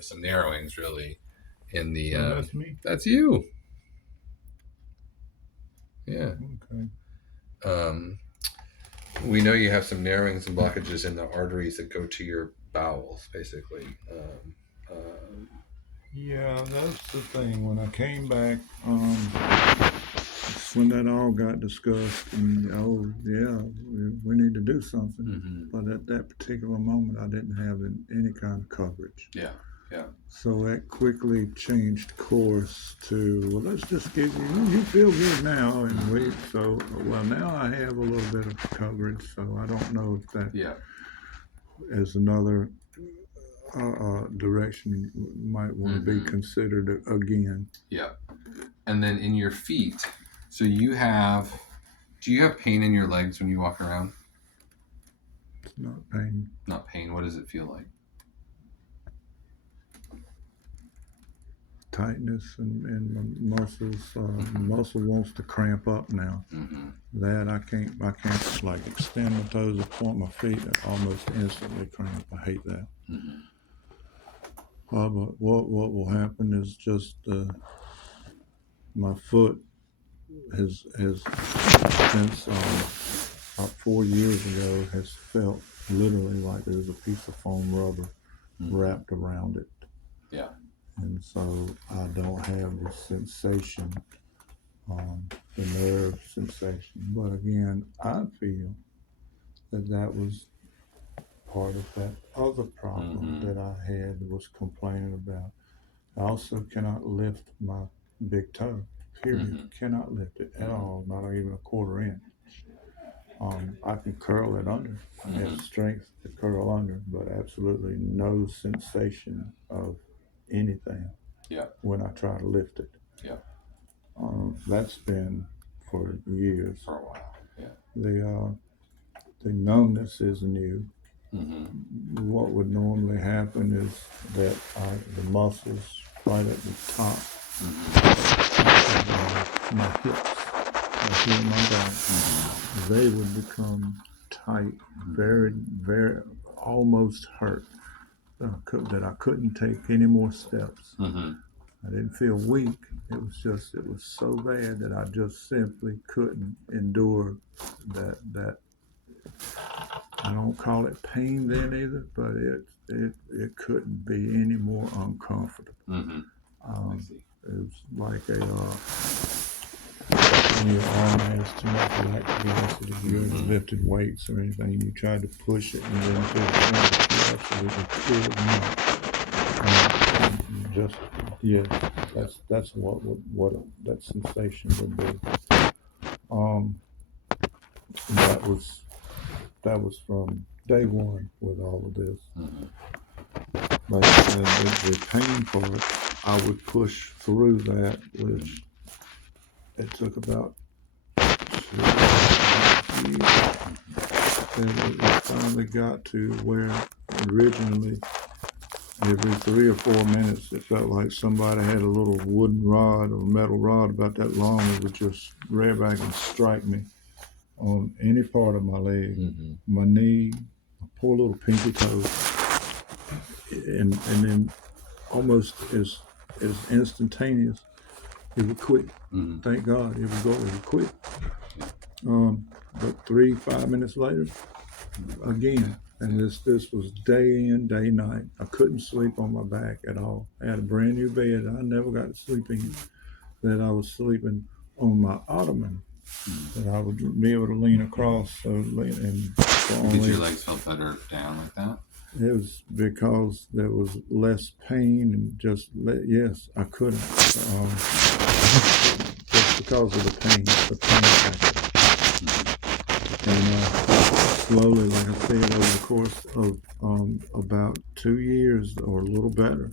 some narrowings really in the. So that's me. That's you. Yeah. Okay. Um, we know you have some narrowings and blockages in the arteries that go to your bowels, basically. Um, Yeah, that's the thing. When I came back, when that all got discussed, and oh yeah, we need to do something. mhm. But at that particular moment, I didn't have any kind of coverage. Yeah. Yeah. So that quickly changed course to, well, let's just give you feel good now, and wait. Mhm. So, well, now I have a little bit of coverage, so I don't know if that Yeah. is another direction might want to be Mhm. considered again. Yeah. And then in your feet, so you have. Do you have pain in your legs when you walk around? It's not pain. Not pain. What does it feel like? Tightness and muscles. Mhm. Muscle wants to cramp up now. Mhm. That I can't like extend my toes or point my feet. I almost instantly cramp. I hate that. Mhm. But what will happen is just my foot has since about 4 years ago has felt literally like there's a piece of foam rubber Mhm. wrapped around it, Yeah. and so I don't have the sensation, um, the nerve sensation. But again, I feel that that was part of that other problem Mhm. that I had was complaining about. I also cannot lift my big toe. Period. Mhm. Cannot lift it at Mhm. all. Not even a quarter inch. I can curl it under. I have Mhm. strength to curl under, but absolutely no sensation of anything Yeah. when I try to lift it. Yeah. That's been for years. For a while. Yeah. The numbness is new. Mhm. What would normally happen is that the muscles right at the top Mhm. of my hips, right here in my back, Mhm. they would become tight, very, Mhm. very, almost hurt. That I couldn't take any more steps. Mhm. I didn't feel weak. It was so bad that I just simply couldn't endure that. I don't call it pain then either, but it couldn't be any more uncomfortable. Mhm. I Um, see. it was like when your arm has too much lactic acid. If you ever Mhm. lifted weights or anything, you tried to push it and then to the front, you absolutely could not. Just yes, Yeah. that's what that sensation would be. Um, that was from day one with all of this. Mhm. But the pain part, I would push through that, which it took about 2.5 years. And it finally got to where originally every 3 or 4 minutes it felt like somebody had a little wooden rod or metal rod about that long that would just rear back and strike me on any part of my leg, Mhm. my knee, my poor little pinky toe, and then almost as instantaneous, it would quit. Mhm. Thank God it would go, it would quit. Yeah. But 3, 5 minutes later, again, and this was day in, day night. I couldn't sleep on my back at all. I had a brand new bed I never got to sleep in. That I was sleeping on my ottoman Mhm. that I would be able to lean across. So and for Because your only legs felt better down like that. it was because there was less pain and just yes, I couldn't just because of the pain factor. Mhm. And slowly, like I said, over the course of about 2 years or a little better,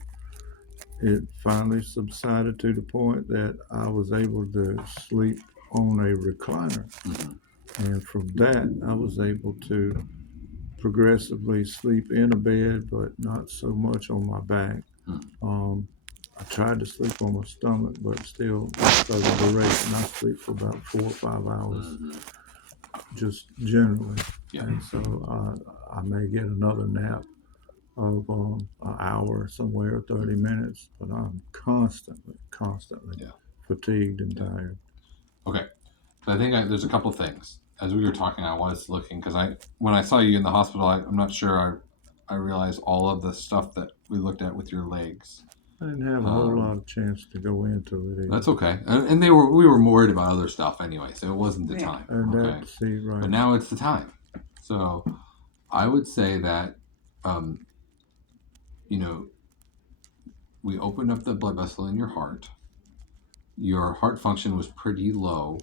it finally subsided to the point that I was able to sleep on a recliner. Mhm. And from that, I was able to progressively sleep in a bed, but not so much on my back. Mhm. Um, I tried to sleep on my stomach, but still, because of the duration, I sleep for about 4 or 5 hours, Mhm. just generally. Yeah. And so I may get another nap of an hour somewhere, 30 minutes, but I'm constantly Yeah. fatigued and tired. Okay. So I think there's a couple things. As we were talking, I was looking because when I saw you in the hospital, I'm not sure I realized all of the stuff that we looked at with your legs. I didn't have a whole lot of chance to go into it either. That's okay, and we were worried about other stuff anyway, so it wasn't the time. And Okay, right. but now it's the time. So I would say that, um, you know, we opened up the blood vessel in your heart. Your heart function was pretty low.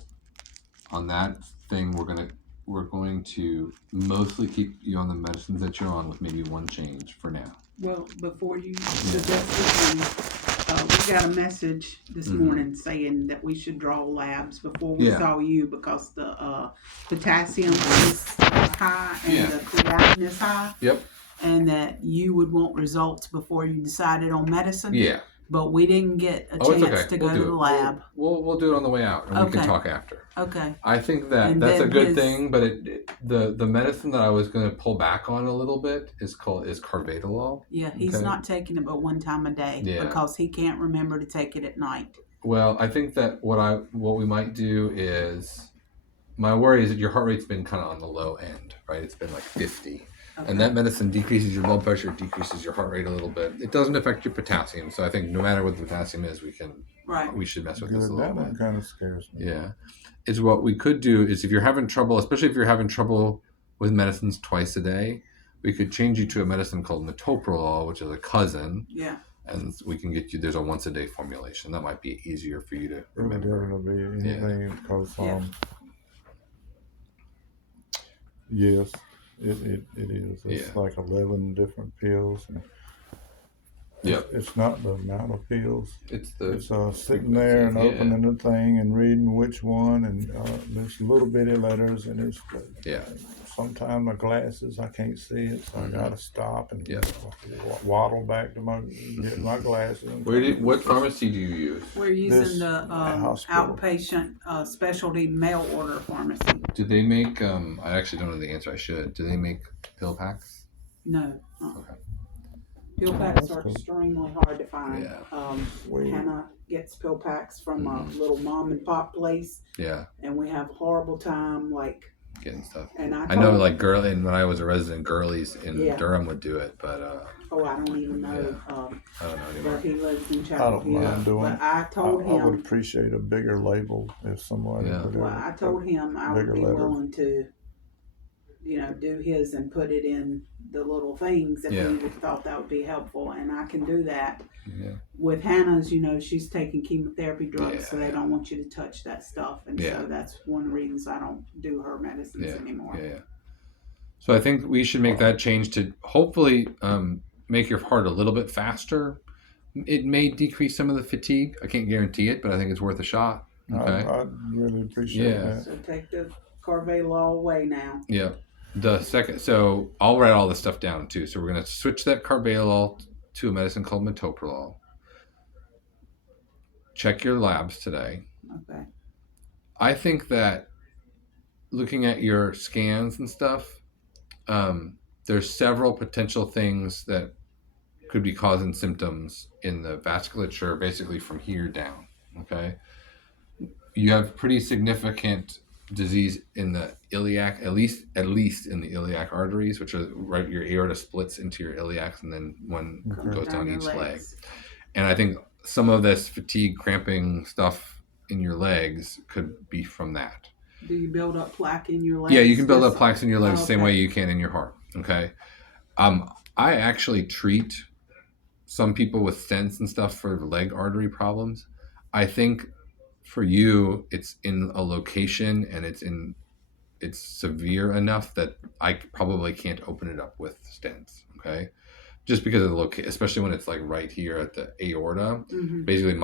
On that thing, we're going to mostly keep you on the medicines that you're on with maybe one change for now. Well, before you suggest this, we got a message this morning saying that we should draw labs before we saw you because the potassium is high and the creatinine is high. Yep. And that you would want results before you decided on medicine. Yeah. But we didn't get a chance to go to the lab. We'll do it on the way out, and we can talk after. Okay. I think that's a good thing, but the medicine that I was going to pull back on a little bit is carvedilol. Yeah, he's not taking it but one time a day because he can't remember to take it at night. Well, I think that what we might do is, my worry is that your heart rate's been kind of on the low end, right? It's been like 50. Okay. And that medicine decreases your blood pressure, decreases your heart rate a little bit. It doesn't affect your potassium, so I think no matter what the potassium is, we should mess with this a little bit. That one kind of scares me. Yeah, is what we could do is if you're having trouble, especially if you're having trouble with medicines twice a day, we could change you to a medicine called metoprolol, which is a cousin. Yeah. And we can get you. There's a once a day formulation that might be easier for you to remember. It would definitely be anything because yes. It is. It's like 11 different pills. And it's not the amount of pills. It's sitting there and opening the thing and reading which one, and there's little bitty letters, and it's sometimes my glasses I can't see it, so I gotta stop and waddle back to get my glasses. What pharmacy do you use? We're using the outpatient specialty mail order pharmacy. Do they make? I actually don't know the answer. I should. Do they make pill packs? No. Okay. Pill packs are extremely hard to find. Yeah. Hannah gets pill packs from a little mom and pop place. Yeah. And we have a horrible time getting stuff. And I know and when I was a resident, Girlies in Durham would do it, but I don't even know. I don't know anymore. Where he lives in Chapel Hill. I don't mind doing it. But I told him I would appreciate a bigger label if somebody would. Well, I told him I would be willing to, do his and put it in the little things if he thought that would be helpful, and I can do that. Yeah. With Hannah's, she's taking chemotherapy drugs, so they don't want you to touch that stuff, and so that's one of the reasons I don't do her medicines anymore. Yeah. So I think we should make that change to hopefully make your heart a little bit faster. It may decrease some of the fatigue. I can't guarantee it, but I think it's worth a shot. Okay. I really appreciate that. So take the carvedilol away now. Yeah. So I'll write all this stuff down too. So we're going to switch that carvedilol to a medicine called metoprolol. Check your labs today. Okay. I think that looking at your scans and stuff, there's several potential things that could be causing symptoms in the vasculature, basically from here down. Okay. You have pretty significant disease in the iliac, at least in the iliac arteries, which are right. Your aorta splits into your iliacs, and then one goes down each leg. And I think some of this fatigue, cramping stuff in your legs could be from that. Do you build up plaque in your legs? Yeah, you can build up plaques in your legs the same way you can in your heart. Okay. I actually treat some people with stents and stuff for leg artery problems. I think for you, it's in a location and it's severe enough that I probably can't open it up with stents. Okay. Just because of the location, especially when it's like right here at the aorta. Mm-hmm. Basically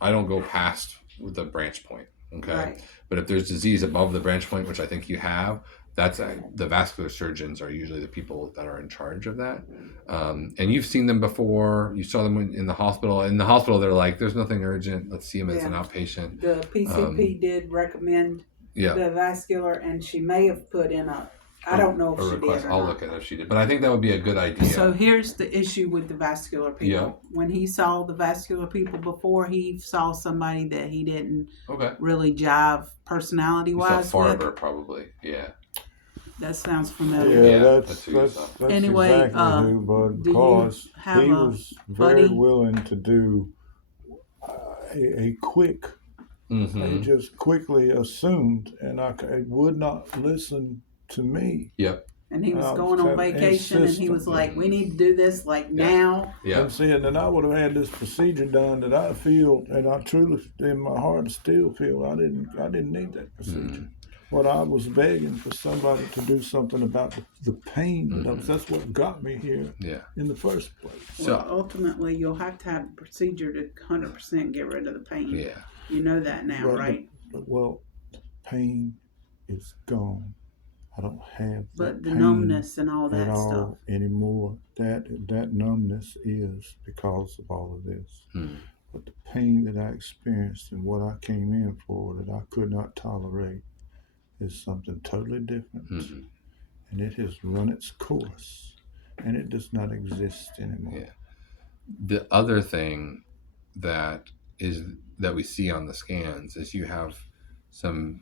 I don't go past the branch point. Okay. Right. But if there's disease above the branch point, which I think you have, that's the vascular surgeons are usually the people that are in charge of that. And you've seen them before. You saw them in the hospital. In the hospital, they're like, there's nothing urgent. Let's see him as an outpatient. The PCP did recommend the vascular, and she may have put in I don't know if a she request. did or I'll not. look at it if she did, but I think that would be a good idea. So here's the issue with the vascular people. Yeah. When he saw the vascular people before, he saw somebody that he didn't Okay. really jive personality You saw wise Farber with. probably. Yeah. That sounds familiar. Yeah, Yeah, that's that's who you saw. Anyway, exactly who, but do you because have he a was very buddy? willing to do a quick, he just quickly assumed, and I would not listen to me. Yep. And he was I going on kept vacation, and he was insistent. like, "We need to do this like now." Yeah. And see, and then I would have had this procedure done that I feel, and I truly, in my heart, still feel I didn't need that procedure. But I was begging for somebody to do something about the pain. That's what got me here in the first place. So ultimately, you'll have to have a procedure to 100% get rid of the pain. Yeah. You know that now, right? Well, pain is gone. I don't have but the pain numbness and all that at all stuff anymore. That numbness is because of all of this. But the pain that I experienced and what I came in for that I could not tolerate is something totally different. And it has run its course, and it does not exist anymore. Yeah. The other thing that we see on the scans is you have some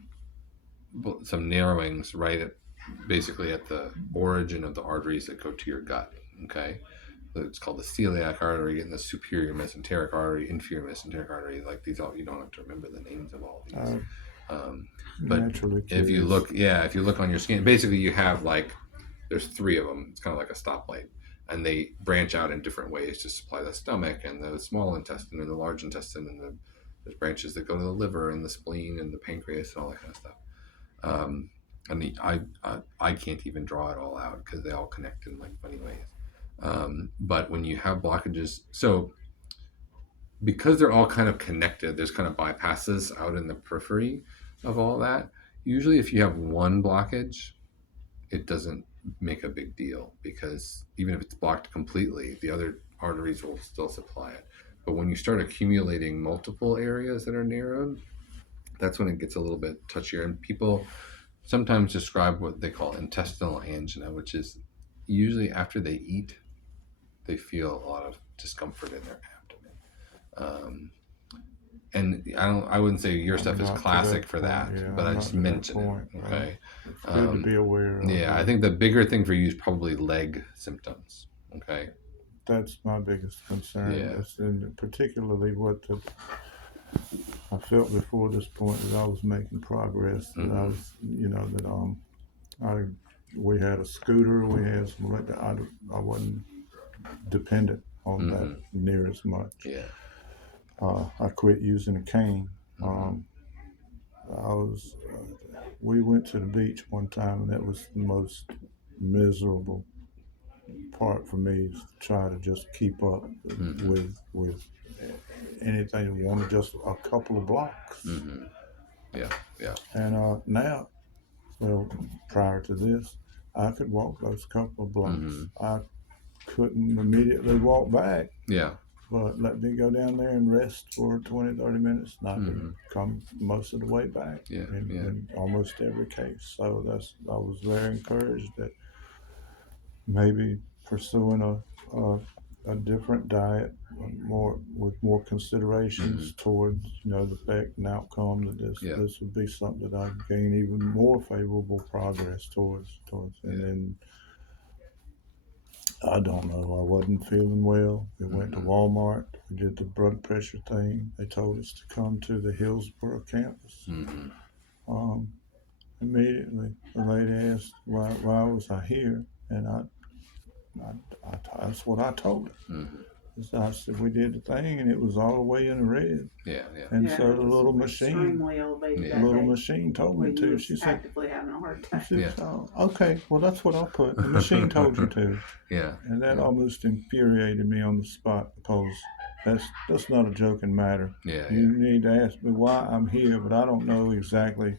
narrowings right at basically at the origin of the arteries that go to your gut. Okay. It's called the celiac artery and the superior mesenteric artery, inferior mesenteric artery. Like these all, you don't have to remember the names of all these. But if you look on your scan, basically you have there's 3 of them. It's kind of like a stoplight, and they branch out in different ways to supply the stomach and the small intestine and the large intestine, and there's branches that go to the liver and the spleen and the pancreas and all that kind of stuff. I can't even draw it all out because they all connect in funny ways. But when you have blockages, so because they're all kind of connected, there's kind of bypasses out in the periphery of all that. Usually if you have one blockage, it doesn't make a big deal because even if it's blocked completely, the other arteries will still supply it. But when you start accumulating multiple areas that are narrowed, that's when it gets a little bit touchier. And people sometimes describe what they call intestinal angina, which is usually after they eat, they feel a lot of discomfort in their abdomen. And I wouldn't say your stuff is classic for that, but I just mention it. Okay. It's good to be aware of. Yeah, I think the bigger thing for you is probably leg symptoms. Okay. That's my biggest concern. Yeah. And particularly what I felt before this point that I was making progress. That I was, we had a scooter. We had some I wasn't dependent on that near as much. Yeah. I quit using a cane. We went to the beach one time, and that was the most miserable part for me, is to try to just keep up with anything that wanted just a couple of blocks. Yeah. And now, well, prior to this, I could walk those couple of blocks. I couldn't immediately walk back. Yeah. But let me go down there and rest for 20, 30 minutes, and I could come most of the way back in almost every case. So I was very encouraged that maybe pursuing a different diet, with more considerations towards the effect and outcome, that this would be something that I could gain even more favorable progress towards. And then I don't know. I wasn't feeling well. We went to Walmart. We did the blood pressure thing. They told us to come to the Hillsborough campus. Immediately, the lady asked why was I here, and I that's what I told her. So I said we did the thing, and it was all the way in the red. Yeah. And so the little machine told me to. She said, actively having a hard time. "Oh, okay, well that's what I put. The machine told you to." Yeah. And that almost infuriated me on the spot, because that's not a joking matter. You need to ask me why I'm here, but I don't know exactly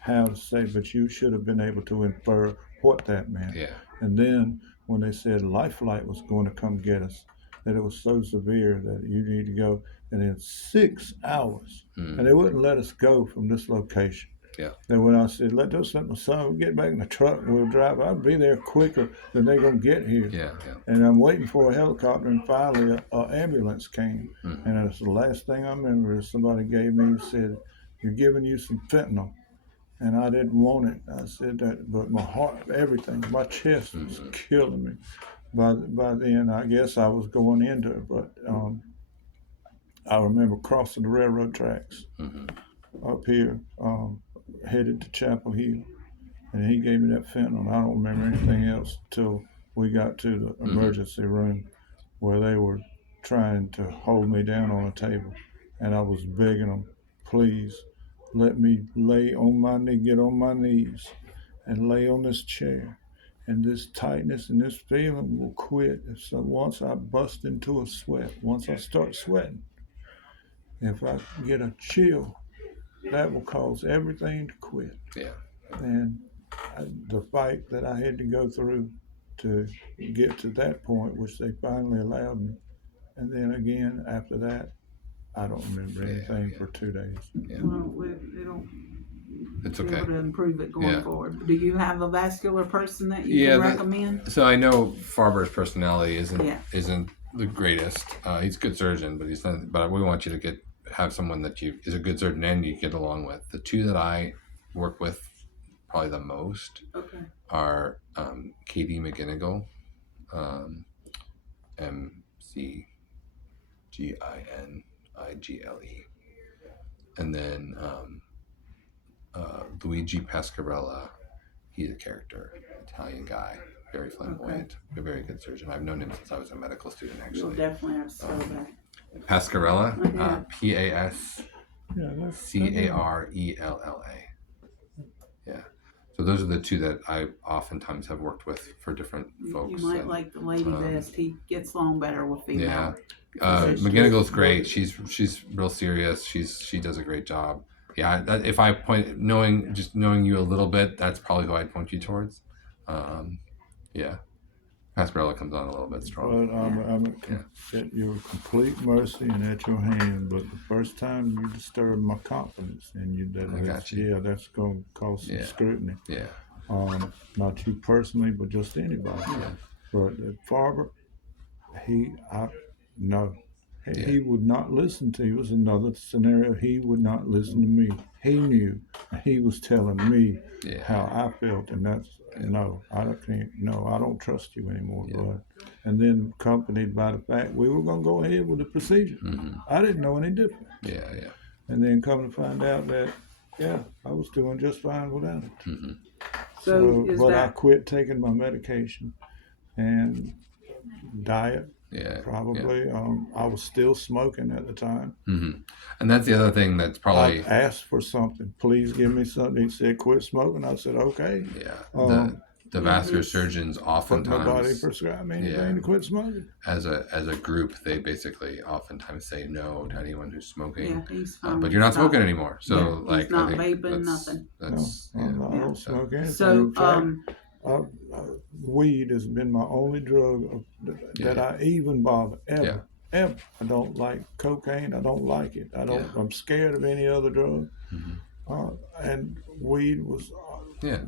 how to say. But you should have been able to infer what that meant. Yeah. And then when they said Life Flight was going to come get us, that it was so severe that you need to go, and in 6 hours, and they wouldn't let us go from this location. Yeah. Then when I said, let my son get back in the truck and we'll drive, I'll be there quicker than they're going to get here. Yeah. Yeah. And I'm waiting for a helicopter, and finally an ambulance came. Mm-hmm. And that's the last thing I remember is somebody gave me and said, "You're giving you some fentanyl." And I didn't want it. I said that, but my heart, everything, my chest was killing me. By then, I guess I was going into it, but I remember crossing the railroad tracks up here, headed to Chapel Hill, and he gave me that fentanyl. I don't remember anything else till we got to the emergency room where they were trying to hold me down on a table, and I was begging them, please let me lay on my knee, get on my knees, and lay on this chair, and this tightness and this feeling will quit. So once I bust into a sweat, once I start sweating, if I get a chill, that will cause everything to quit. Yeah. And the fight that I had to go through to get to that point, which they finally allowed me, and then again after that, I don't remember anything for 2 days. Yeah. Well, it'll It's be okay. able to improve it going Yeah. forward. Do you have a vascular person that you Yeah, can that- recommend? So I know Farber's personality isn't Yeah. the greatest. He's a good surgeon, but he's not. But we want you to have someone that is a good surgeon and you get along with. The two that I work with probably the most Okay. are Katie McGinnigal, McGinnigle, and then Luigi Pasquarella. He's a character, Italian guy, very flamboyant, a very good surgeon. I've known him since I was a medical student, You'll actually. definitely have to spell that. Pasquarella, Yeah. Pascarella. Yeah. So those are the two that I oftentimes have worked with for different folks. You might and, like the lady best. He gets along better with female. Yeah. McGinnigal's great. She's real serious. She does a great job. Yeah, if I knowing you a little bit, that's probably who I'd point you towards. Yeah, Pasquarella comes on a little bit strong. But I'm at your complete mercy and at your hand. But the first time you disturb my confidence, and that's going to cause some scrutiny. Yeah. Not you personally, but just anybody. Yeah. But Farber, he would not listen to you. It was another scenario. He would not listen to me. He knew. He was telling me how I felt, and that's I don't trust you anymore, bud. And then accompanied by the fact we were going to go ahead with the procedure. I didn't know any different. Yeah. And then come to find out that I was doing just fine without it. I quit taking my medication and diet. Yeah. Probably. I was still smoking at the time. And that's the other thing that's probably. I asked for something. Please give me something. He said, quit smoking. I said, okay. Yeah. The vascular surgeons oftentimes. Nobody prescribed me anything to quit smoking. As a group, they basically oftentimes say no to anyone who's smoking. Yeah, he's fine. But you're not smoking anymore. So he's not I think vaping, nothing. I don't smoke anything. So, In fact, weed has been my only drug that I even bother ever. Ever. I don't like cocaine. I don't like it. I'm scared of any other drug. And weed was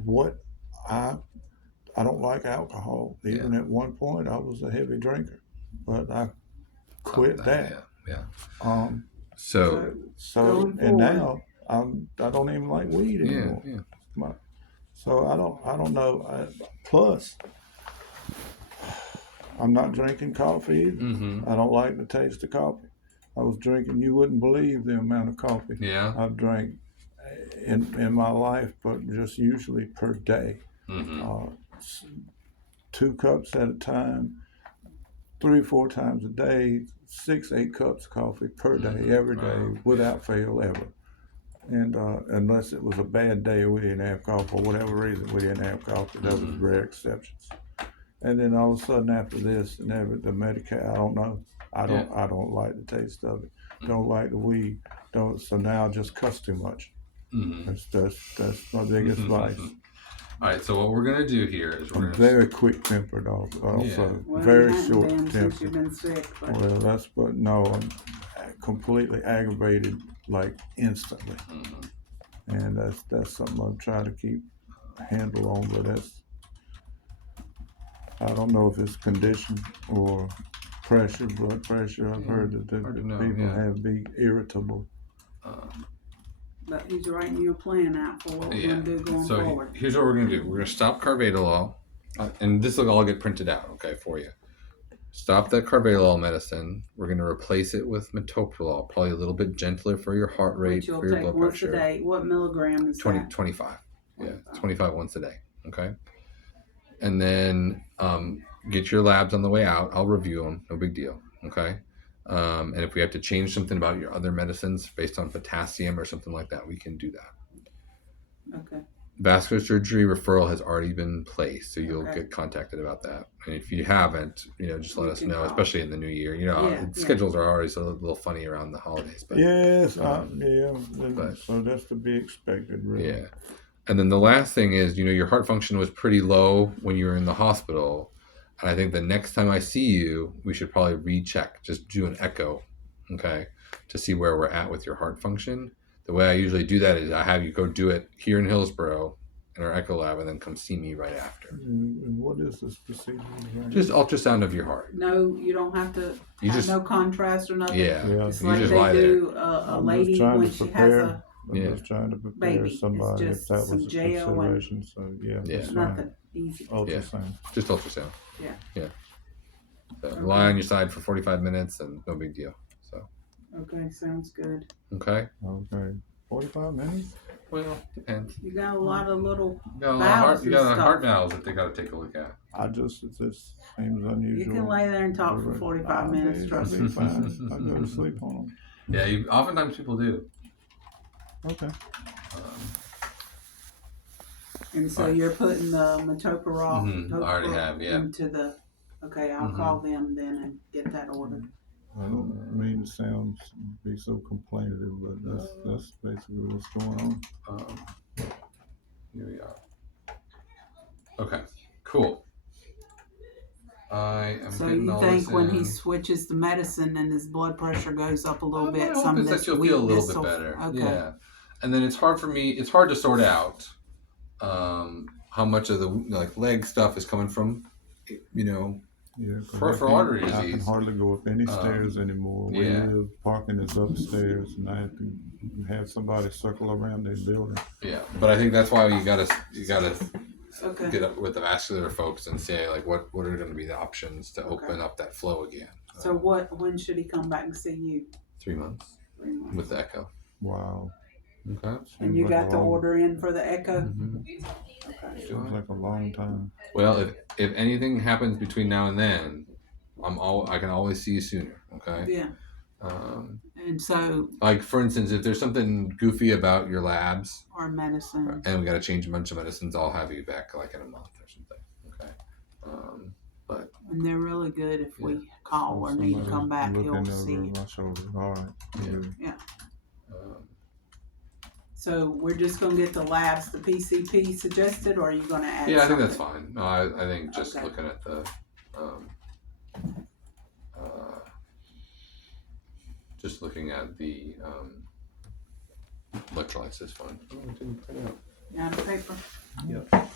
what I don't like alcohol. Even at one point, I was a heavy drinker, but I quit that. So and now I don't even like weed anymore. So I don't know. Plus, I'm not drinking coffee either. I don't like the taste of coffee. I was drinking. You wouldn't believe the amount of coffee I've drank in my life, but just usually per day. 2 cups at a time, 3 or 4 times a day, 6, 8 cups of coffee per day, every day, without fail, ever. And unless it was a bad day, we didn't have coffee. For whatever reason, we didn't have coffee. That was rare exceptions. And then all of a sudden, after this and the medication, I don't know. I don't like the taste of it. Don't like the weed. So now I just cuss too much. That's my biggest vice. All right, so what we're gonna do here is I'm very quick-tempered also. Very short-tempered. You've been sick, but I'm completely aggravated, like instantly. and that's something I'm trying to keep a handle on. But I don't know if it's condition or blood pressure. I've heard that hard to know, people yeah. have be irritable. But he's writing you a plan out for what we're going to do going so forward. Here's what we're going to do. We're going to stop carvedilol, and this will all get printed out, okay, for you. Stop that carvedilol medicine. We're going to replace it with metoprolol, probably a little bit gentler for your heart rate, Which you'll for your take blood once pressure. a day. What milligram is 20, that? 25. Yeah, 25 once a day. Okay. And then get your labs on the way out. I'll review them. No big deal. Okay. And if we have to change something about your other medicines based on potassium or something like that, we can do that. Okay. Vascular surgery referral has already been placed, so you'll Okay. get contacted about that. And if you haven't, just let You us can know, call. especially in the new year. Schedules are always a little funny around the holidays. But, Yes, but- so that's to be expected, really. yeah. And then the last thing is, your heart function was pretty low when you were in the hospital. And I think the next time I see you, we should probably recheck, just do an echo, okay, to see where we're at with your heart function. The way I usually do that is I have you go do it here in Hillsboro in our echo lab and then come see me right after. And what is this procedure? Just ultrasound of your heart. No, you don't have to You have just, no contrast or nothing. yeah, It's you like just they lie there. do a lady when she has a I'm just trying to prepare baby. It's somebody if just that was some a gel and consideration. So Yeah. that's fine. nothing easy. Ultrasound. Just ultrasound. Yeah. So lie on your side for 45 minutes and no big deal. So, Okay, sounds good. okay. Okay. 45 minutes? Well, depends. You got a lot of little You got a valves and stuff. heart valves that they got to take a look at. It just seems unusual. You can lay there and talk for 45 minutes, trust I'll me. be fine. I'll go to sleep on them. Yeah, oftentimes people do. Okay. And so you're putting the metoprolol I already have, yeah. into the. Okay, I'll call them then and get that ordered. I don't mean to be so complainative, but that's basically what's going on. Here we are. Okay, cool. I am So getting you all think this when in. he switches the medicine and his blood pressure goes up a little My bit, hope some of is this that you'll feel a little weakness bit will- better. Okay. Yeah, and then it's hard to sort out how much of the leg stuff is coming from, Yeah, 'cause peripheral artery I can disease. hardly go up any stairs anymore. Where yeah. you live, parking is upstairs, and I have to have somebody circle around their building. Yeah, but I think that's why you gotta Okay. get up with the vascular folks and say what are going to be the options to Okay. open up that flow again. So when should he come back and see you? 3 months 3 months. with the echo. Wow. Okay. And you Seems got like the a long- order in for the echo? Mm-hmm. Okay. Seems like a long time. Well, if anything happens between now and then, I can always see you sooner. Okay. Yeah. And so, Like for instance, if there's something goofy about your labs or medicine. and we got to change a bunch of medicines, I'll have you back in a month or something. Okay. But And they're really good if we call or need to Somebody come back, looking he'll over see you. my shoulder. All right. Yeah. So we're just gonna get the labs, the PCP suggested, or are you gonna add yeah, I think something? that's fine. No, I think just Okay. looking at the just looking at the electrolytes is fine. Oh, it didn't print out. You out of paper? Yep.